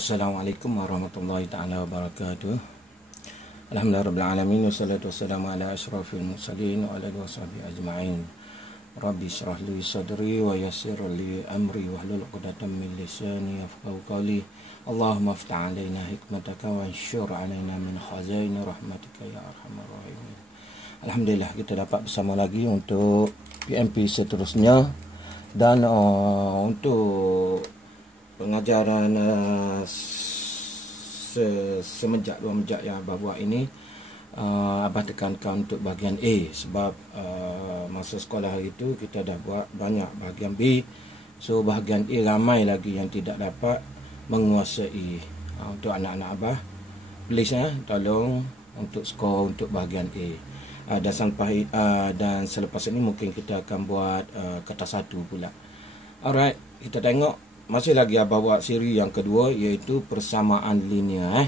Assalamualaikum warahmatullahi ta'ala wabarakatuh. Alhamdulillahirrabbilalamin. Wassalatu wassalamu ala ashrafil mursalin wa ala alihi washabihi ajma'in. Rabbi syrah li sadri wa yassir li amri wahlul 'uqdatam min lisani yafqahu qawli. Allahumma iftah 'alaina hikmataka wa anshur 'alaina min khazaini rahmatika ya arhamar rahimin. Alhamdulillah, kita dapat bersama lagi untuk PMP seterusnya. Dan untuk pengajaran semenjak 2 menjak yang Abah buat ini, Abah tekankan untuk bahagian A. Sebab masa sekolah itu kita dah buat banyak bahagian B. So bahagian A ramai lagi yang tidak dapat menguasai. Untuk anak-anak Abah, please tolong untuk skor untuk bahagian A. Dan selepas ini mungkin kita akan buat kata satu pula. Alright, kita tengok. Masih lagi Abah buat siri yang kedua, iaitu persamaan linear.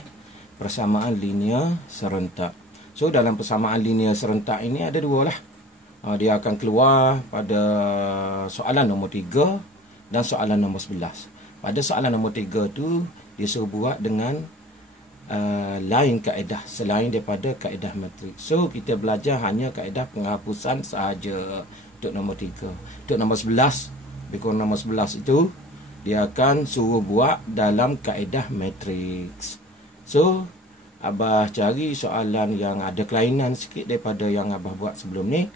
Persamaan linear serentak. So dalam persamaan linear serentak ini ada dua lah. Dia akan keluar pada soalan nombor 3 dan soalan nombor 11. Pada soalan nombor 3 tu dia suruh buat dengan lain kaedah selain daripada kaedah matrik. So kita belajar hanya kaedah penghapusan sahaja untuk nombor 3. Untuk nombor 11, because nombor 11 itu dia akan suruh buat dalam kaedah matriks. So Abah cari soalan yang ada kelainan sikit daripada yang Abah buat sebelum ni.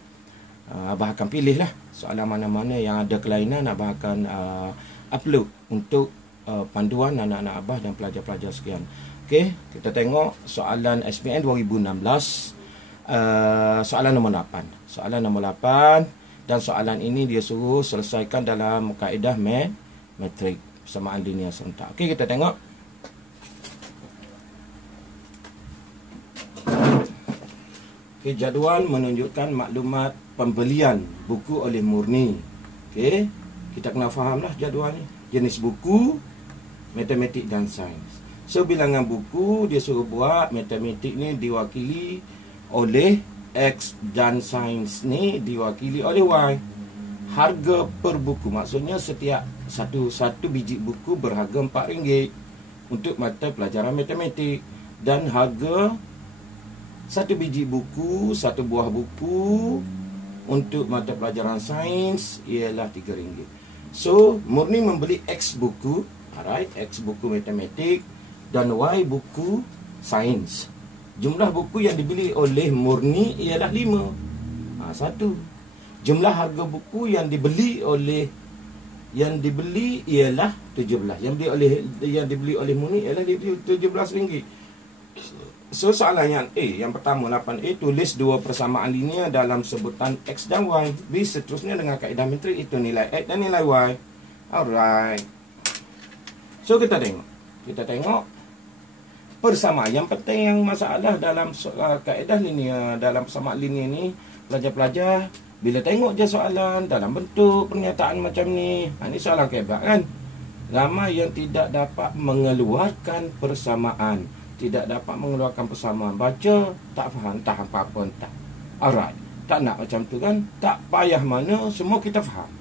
Abah akan pilih lah soalan mana-mana yang ada kelainan. Abah akan upload untuk panduan anak-anak Abah dan pelajar-pelajar sekian. Okey, kita tengok soalan SPM 2016, soalan nombor 8. Soalan nombor 8, dan soalan ini dia suruh selesaikan dalam kaedah matrik persamaan linear serentak. Okey, kita tengok. Okey, jadual menunjukkan maklumat pembelian buku oleh Murni. Okey, kita kena fahamlah jadual ni. Jenis buku, matematik dan sains. So bilangan buku dia suruh buat matematik ni diwakili oleh X dan sains ni diwakili oleh Y. Harga per buku, maksudnya setiap satu biji buku berharga RM4 untuk mata pelajaran matematik, dan harga satu biji buku, satu buah buku untuk mata pelajaran sains ialah RM3. So Murni membeli X buku, alright, X buku matematik dan Y buku sains. Jumlah buku yang dibeli oleh Murni ialah 5. Satu. Jumlah harga buku yang dibeli ialah 17. Yang dibeli oleh Murni ialah RM17. So soalan yang A, yang pertama 8A, tulis dua persamaan linear dalam sebutan X dan Y. B seterusnya dengan kaedah metrik, itu nilai X dan nilai Y. Alright. So kita tengok persamaan. Yang penting yang masalah dalam kaedah linear, dalam persamaan linear ni, pelajar-pelajar bila tengok je soalan dalam bentuk pernyataan macam ni, ni soalan kebat kan. Ramai yang tidak dapat mengeluarkan persamaan, baca tak faham, tak apa-apa entah. Alright, tak nak macam tu kan, tak payah mana, semua kita faham.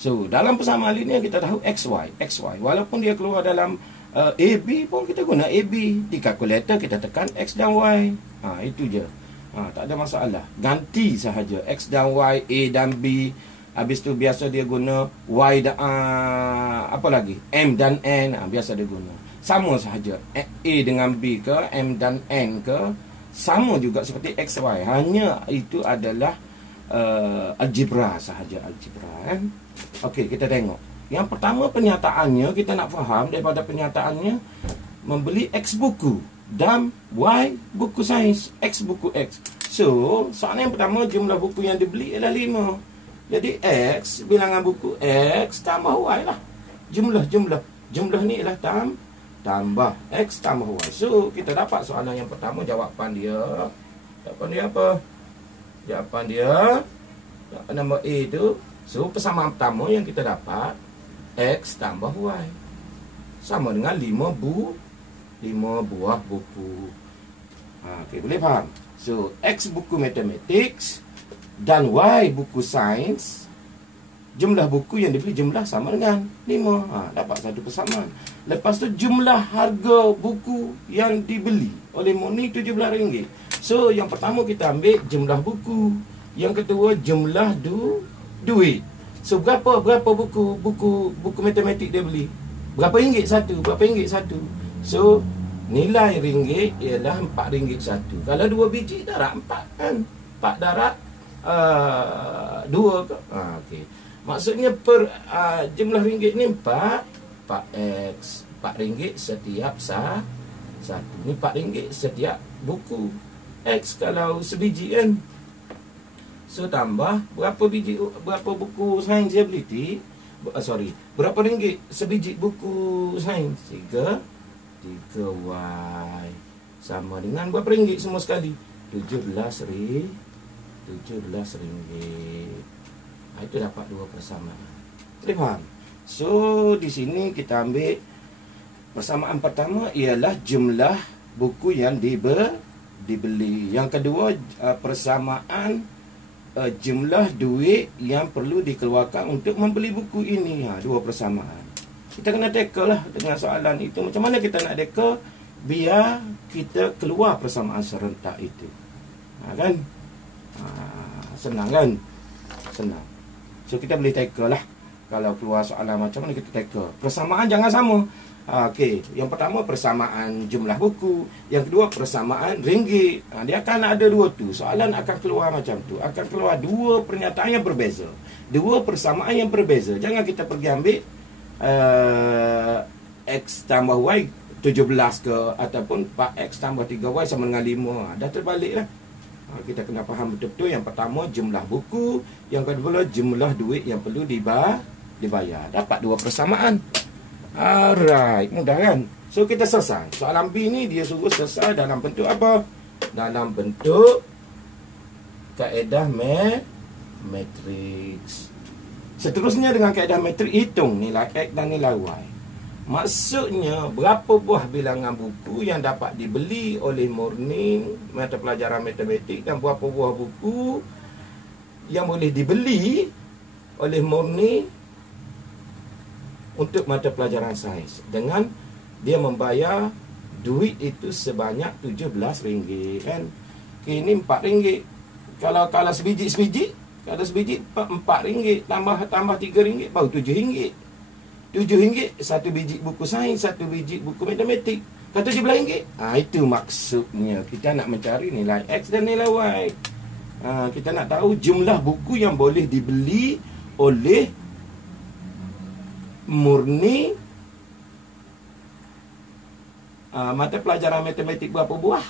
So dalam persamaan linear kita tahu XY, walaupun dia keluar dalam AB pun kita guna AB. Di kalkulator kita tekan X dan Y. Itu je. Tak ada masalah. Ganti sahaja X dan Y, A dan B. Habis tu biasa dia guna Y dan apa lagi? M dan N. Biasa dia guna. Sama sahaja. A dengan B ke, M dan N ke, sama juga seperti X, Y. Hanya itu adalah algebra sahaja, algebra kan. Okey, kita tengok. Yang pertama pernyataannya, kita nak faham daripada pernyataannya, membeli X buku dan Y buku sains, X buku X. So, soalan yang pertama, jumlah buku yang dibeli ialah 5. Jadi X, bilangan buku X tambah Y lah. Jumlah ni ialah tambah X tambah Y. So, kita dapat soalan yang pertama, jawapan dia apa? Jawapan dia nombor A tu. So, persamaan pertama yang kita dapat, X tambah Y sama dengan 5 buah buku. Okey, boleh faham? So X buku matematik dan Y buku sains jumlah buku yang dibeli jumlah sama dengan 5. Dapat satu persamaan. Lepas tu jumlah harga buku yang dibeli oleh Murni RM17. So yang pertama kita ambil jumlah buku. Yang kedua jumlah duit. So berapa buku matematik dia beli? Berapa ringgit satu? So nilai ringgit ialah RM4 satu. Kalau 2 biji darab 4 kan? 4 darab 2 ke? Okey. Maksudnya jumlah ringgit ni 4x, RM4 setiap satu. Ni RM4 setiap buku. X kalau sebiji kan. So tambah berapa buku sains dia beli? Berapa ringgit sebiji buku sains? 3y sama dengan berapa ringgit semua sekali? 17 ringgit. Itu dapat 2 persamaan. Boleh faham? So di sini kita ambil persamaan pertama ialah jumlah buku yang dibeli. Yang kedua persamaan jumlah duit yang perlu dikeluarkan untuk membeli buku ini. 2 persamaan. Kita kena tackle lah dengan soalan itu. Macam mana kita nak tackle biar kita keluar persamaan serentak itu. Kan? Senang kan? Senang. So kita boleh tackle lah. Kalau keluar soalan macam mana kita tackle. Persamaan jangan sama. Okey, yang pertama persamaan jumlah buku, yang kedua persamaan ringgit. Dia akan ada 2 tu. Soalan akan keluar macam tu. Akan keluar 2 pernyataan yang berbeza. 2 persamaan yang berbeza. Jangan kita pergi ambil X tambah Y 17 ke, ataupun 4X tambah 3Y sama dengan 5. Dah terbalik lah. Kita kena faham betul-betul. Yang pertama jumlah buku, yang kedua jumlah duit yang perlu dibayar. Dapat 2 persamaan. Alright, mudah kan? So kita selesai. Soalan B ni dia suruh selesai dalam bentuk apa? Dalam bentuk kaedah matrix. Seterusnya dengan kaedah matrix, hitung nilai X dan nilai Y. Maksudnya berapa buah bilangan buku yang dapat dibeli oleh Murni mata pelajaran matematik, dan berapa buah buku yang boleh dibeli oleh Murni untuk mata pelajaran sains, dengan dia membayar duit itu sebanyak RM17 kan. Okay, ini RM4. Kalau sebiji RM4 tambah RM3 baru RM7. RM7 satu biji buku sains, satu biji buku matematik. Kan RM17. Itu maksudnya kita nak mencari nilai X dan nilai Y. Kita nak tahu jumlah buku yang boleh dibeli oleh Murni mata pelajaran matematik berapa buah,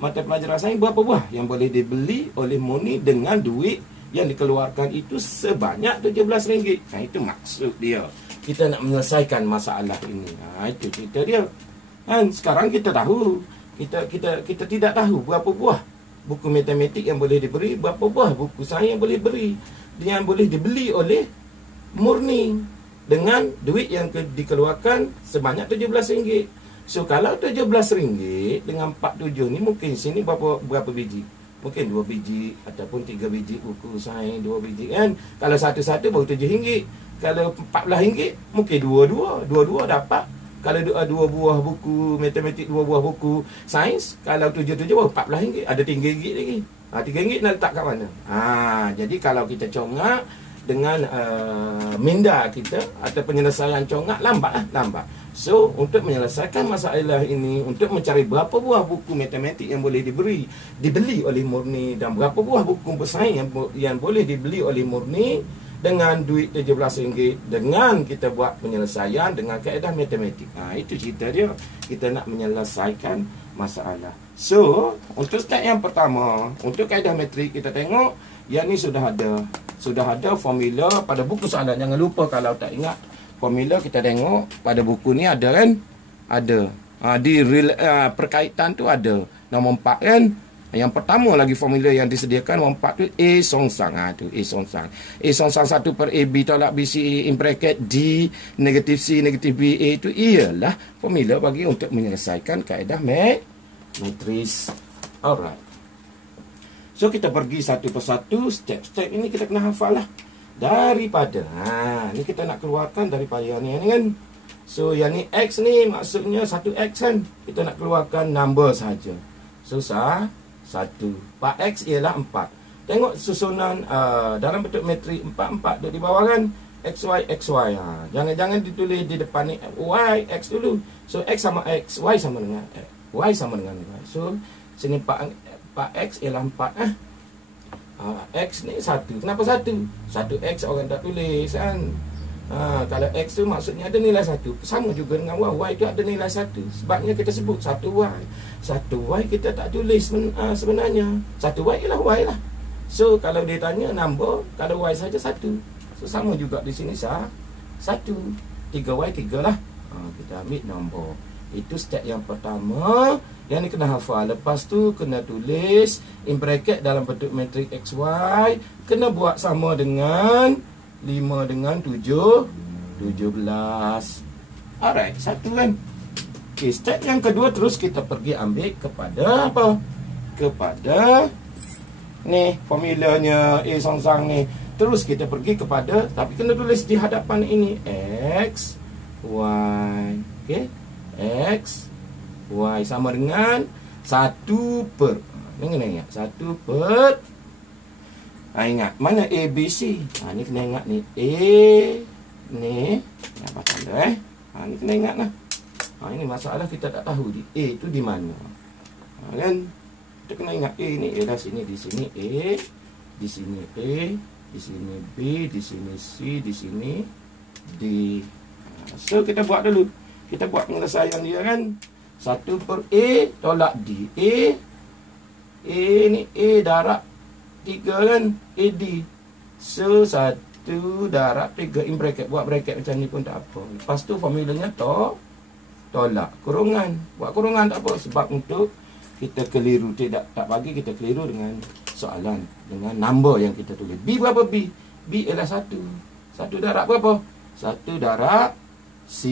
mata pelajaran sains berapa buah yang boleh dibeli oleh Murni dengan duit yang dikeluarkan itu sebanyak RM17. Itu maksud dia. Kita nak menyelesaikan masalah ini. Itu cerita dia. Dan sekarang kita tahu, kita tidak tahu berapa buah buku matematik yang boleh diberi, berapa buah buku sains yang boleh dibeli oleh Murni dengan duit yang dikeluarkan sebanyak RM17. So kalau RM17 dengan 47 ni, mungkin sini berapa biji? Mungkin 2 biji ataupun 3 biji buku sains, 2 biji kan. Kalau satu-satu baru RM7. Kalau RM14 mungkin dua-dua dapat. Kalau 2 buah buku matematik, 2 buah buku sains, kalau 7 baru RM14. Ada RM3 lagi. RM3 nak letak kat mana? Jadi kalau kita congak dengan minda kita atau penyelesaian congak, lambat. So untuk menyelesaikan masalah ini, untuk mencari berapa buah buku matematik yang boleh dibeli oleh Murni, dan berapa buah buku sains yang boleh dibeli oleh Murni dengan duit RM17, dengan kita buat penyelesaian dengan kaedah matematik. Itu cerita dia. Kita nak menyelesaikan masalah. So untuk step yang pertama, untuk kaedah matrik, kita tengok yang ni sudah ada formula pada buku soalan. Jangan lupa, kalau tak ingat formula, kita tengok pada buku ni ada kan? Ada. Di perkaitan tu ada nombor 4 kan? Yang pertama lagi formula yang disediakan nombor 4 tu A songsang. Tu A songsang. A songsang 1 per AB tolak BC in bracket D negatif C negatif B A, itu ialah formula bagi untuk menyelesaikan kaedah matrix. Alright. So kita pergi satu persatu, step-step ini kita kena hafal lah. daripada. Ni kita nak keluarkan daripada yang ni kan. So yang ni X ni maksudnya 1X kan. Kita nak keluarkan number saja. So 1. Part X ialah 4. Tengok susunan dalam bentuk matrik 4 duduk di bawah kan. XY XY. Jangan ditulis di depan ni Y X dulu. So X sama X, Y sama dengan X. Y sama dengan Y. So sini part X ialah 4 X ni 1. Kenapa 1? 1X orang tak tulis kan. Kalau X tu maksudnya ada nilai 1. Sama juga dengan Y. Y tu ada nilai 1. Sebabnya kita sebut 1Y. 1Y kita tak tulis sebenarnya. 1Y ialah Y lah. So kalau dia tanya number, kalau Y saja 1. So sama juga di sini 1. 3Y 3 lah. Kita ambil nombor. Itu step yang pertama. Yang ni kena hafal. Lepas tu kena tulis in bracket dalam bentuk matrik XY. Kena buat sama dengan 5 dengan 7 17. Alright, 1 kan. Okay, step yang kedua terus kita pergi ambil kepada apa? Kepada ni formulanya A sang-sang ni. Terus kita pergi kepada, tapi kena tulis di hadapan ini X Y. Okey. X Y sama dengan 1 per. Ni kena ingat 1 per. Ingat mana A B C. Ni kena ingat ni A ni apa tanda ni kena ingat lah. Ini masalah kita tak tahu di A tu di mana. Kan kita kena ingat A ni ialah sini, di sini A, di sini A, di sini B, di sini C, di sini D. So kita buat dulu. Kita buat penyelesaian dia kan. 1 per A tolak D. A ni A darab 3 kan. AD. So 1 darab 3 in bracket. Buat bracket macam ni pun tak apa. Lepas tu formulanya tolak kurungan. Buat kurungan tak apa. Sebab untuk kita keliru. Tak bagi kita keliru dengan soalan. Dengan number yang kita tulis. B berapa B? B ialah 1. 1 darab berapa? 1 darab C.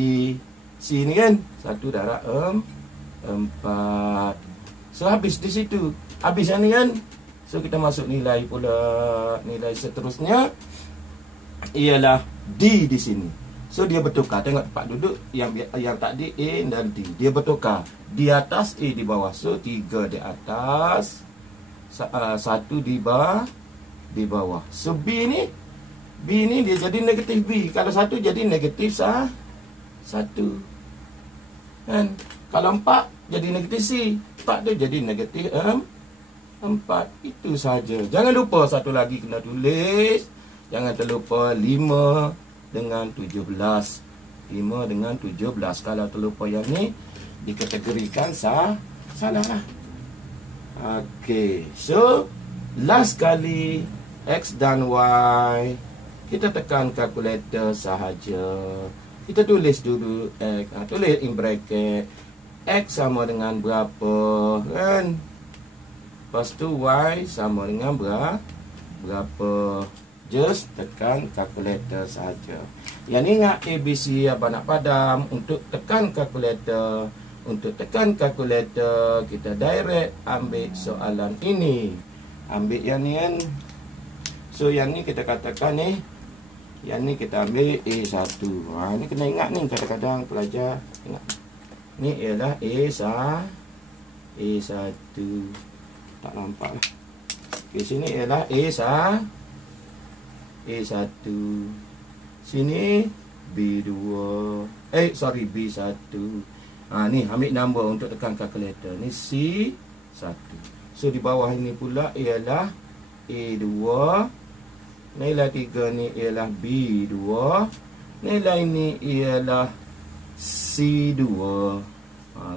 C ni kan 1 darab 4. So habis di situ. Habis yang ni kan. So kita masuk nilai pula. Nilai seterusnya ialah D di sini. So dia bertukar. Tengok tempat duduk yang tadi A dan D. Dia bertukar. Di atas A di bawah. So 3 di atas, 1 di bawah. So B ni dia jadi negatif B. Kalau 1 jadi negatif 1. Kan? Kalau 4 jadi negatif C. 4 tu jadi negatif 4. Itu saja. Jangan lupa satu lagi kena tulis. Jangan terlupa 5 dengan 17. 5 dengan 17. Kalau terlupa yang ni dikategorikan salah lah. Okey. So last kali X dan Y. Kita tekan kalkulator sahaja. Kita tulis dulu X. Tulis in bracket. X sama dengan berapa kan. Lepas tu Y sama dengan berapa. Just tekan kalkulator saja. Yang ni ingat ABC apa nak padam. Untuk tekan kalkulator. Untuk tekan kalkulator kita direct ambil soalan ini. Ambil yang ni kan. So yang ni kita katakan ni. Yang ni kita ambil A1. Ni kena ingat ni. Kadang-kadang pelajar ingat. Ni ialah A1. Tak nampak lah. Okay, sini ialah A1. Sini B2. B1. Ni ambil number untuk tekan kalkulator. Ni C1. So di bawah ini pula ialah A2. Nilai 3 ni ialah B2. Nilai ni ialah C2.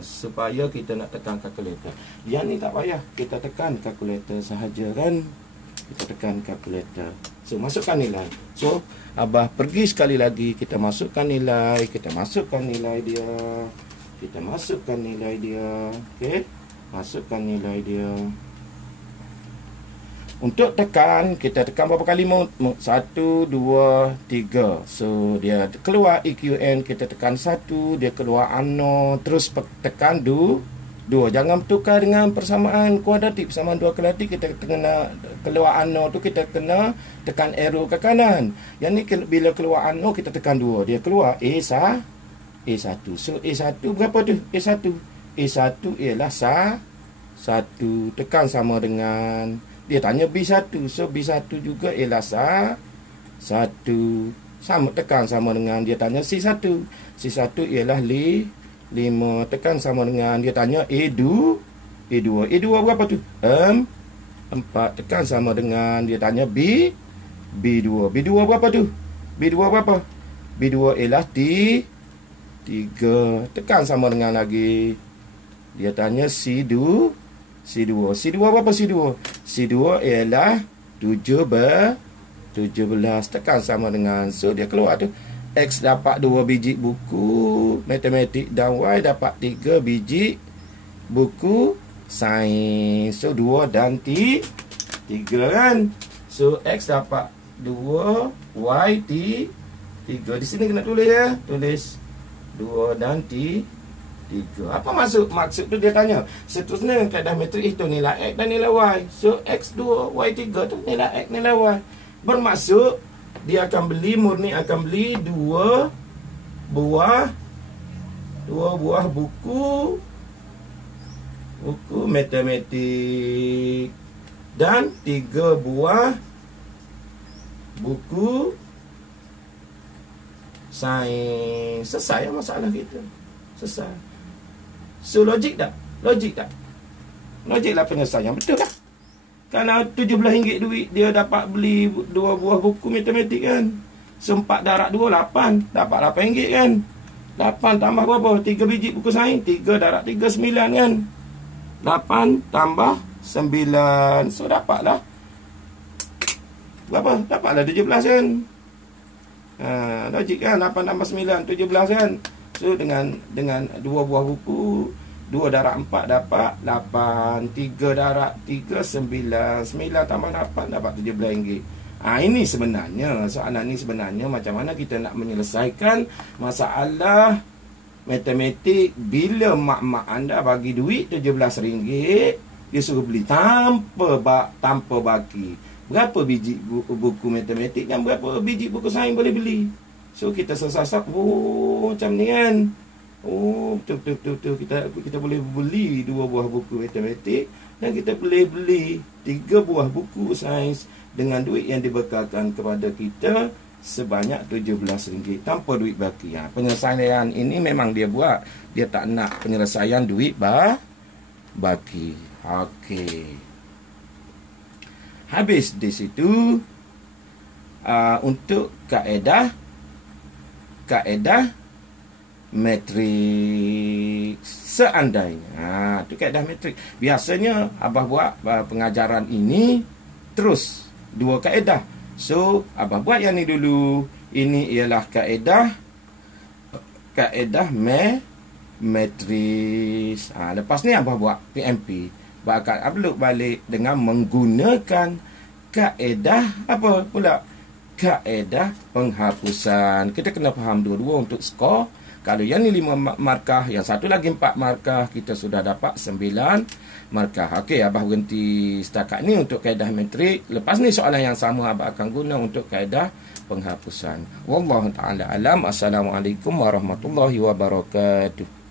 Supaya kita nak tekan kalkulator. Yang ni tak payah. Kita tekan kalkulator sahaja kan. Kita tekan kalkulator. So masukkan nilai. So Abah pergi sekali lagi. Kita masukkan nilai. Kita masukkan nilai dia. Kita masukkan nilai dia. Okey. Masukkan nilai dia. Untuk tekan, kita tekan berapa kali? 1, 2, 3. So dia keluar EQN. Kita tekan 1. Dia keluar ANO. Terus tekan 2. 2. Jangan bertukar dengan persamaan kuadratik. Persamaan dua kuadratik, kita kena keluar ano tu, kita kena tekan arrow ke kanan. Yang ni bila keluar ano, kita tekan 2. Dia keluar A1. So A1 berapa tu? A1 ialah 1. Tekan sama dengan, dia tanya B1. So B1 juga ialah 1. Sama, tekan sama dengan, dia tanya C1. C1 ialah 5. Tekan sama dengan, dia tanya A2. A2 berapa tu? 4. Tekan sama dengan, dia tanya B2 berapa tu? B2 berapa? B2 ialah 3. Tekan sama dengan lagi, dia tanya C2 berapa? C2 ialah 17. Tekan sama dengan, so dia keluar tu, X dapat 2 biji buku matematik dan Y dapat 3 biji buku sains. So 2 dan 3 kan. So X dapat 2, Y 3. Di sini kena tulis ya. Tulis 2 dan 3. Apa maksud tu dia tanya. Seterusnya kaedah metrik itu nilai X dan nilai Y. So X 2, Y 3 tu nilai X, nilai Y. Bermaksud dia akan beli, Murni akan beli 2 buah buku matematik dan 3 buah buku sains. Selesai masalah kita. Selesai. So logik tak? Logiklah penyelesaian. Betul tak? Kalau RM17 duit, dia dapat beli 2 buah buku matematik kan. So 4 darab 2, 8. Dapat RM8 kan. 8 tambah berapa? 3 biji buku sains. 3 darab 3, 9 kan. 8 tambah 9. So dapatlah berapa? Dapatlah 17 kan. Logik kan. 8 tambah 9, 17 kan. So dengan 2 buah buku, 2 darab 4 dapat 8. 3 darab 3, 9. 9 tambah 8 dapat RM17. Ini sebenarnya, soalan ni sebenarnya macam mana kita nak menyelesaikan masalah matematik bila mak-mak anda bagi duit RM17, dia suruh beli tanpa baki. Berapa biji buku matematik dan berapa biji buku sains boleh beli. So kita sesasap, macam ni kan. Betul. Kita boleh beli 2 buah buku matematik dan kita boleh beli 3 buah buku sains dengan duit yang dibekalkan kepada kita sebanyak RM17 tanpa duit baki. Penyelesaian ini memang dia buat. Dia tak nak penyelesaian duit baki. Okey. Habis di situ untuk kaedah metrik seandainya. Itu kaedah metrik. Biasanya Abah buat pengajaran ini terus 2 kaedah. So Abah buat yang ni dulu. Ini ialah kaedah metris. Lepas ni Abah buat PMP. Bakal upload balik dengan menggunakan kaedah apa pula? Kaedah penghapusan. Kita kena faham dua-dua untuk skor. Kalau yang ni 5 markah, yang satu lagi 4 markah, kita sudah dapat 9 markah. Okey, Abah berhenti setakat ni untuk kaedah metrik. Lepas ni soalan yang sama Abah akan guna untuk kaedah penghapusan. Wallahu ta'ala alam. Assalamualaikum warahmatullahi wabarakatuh.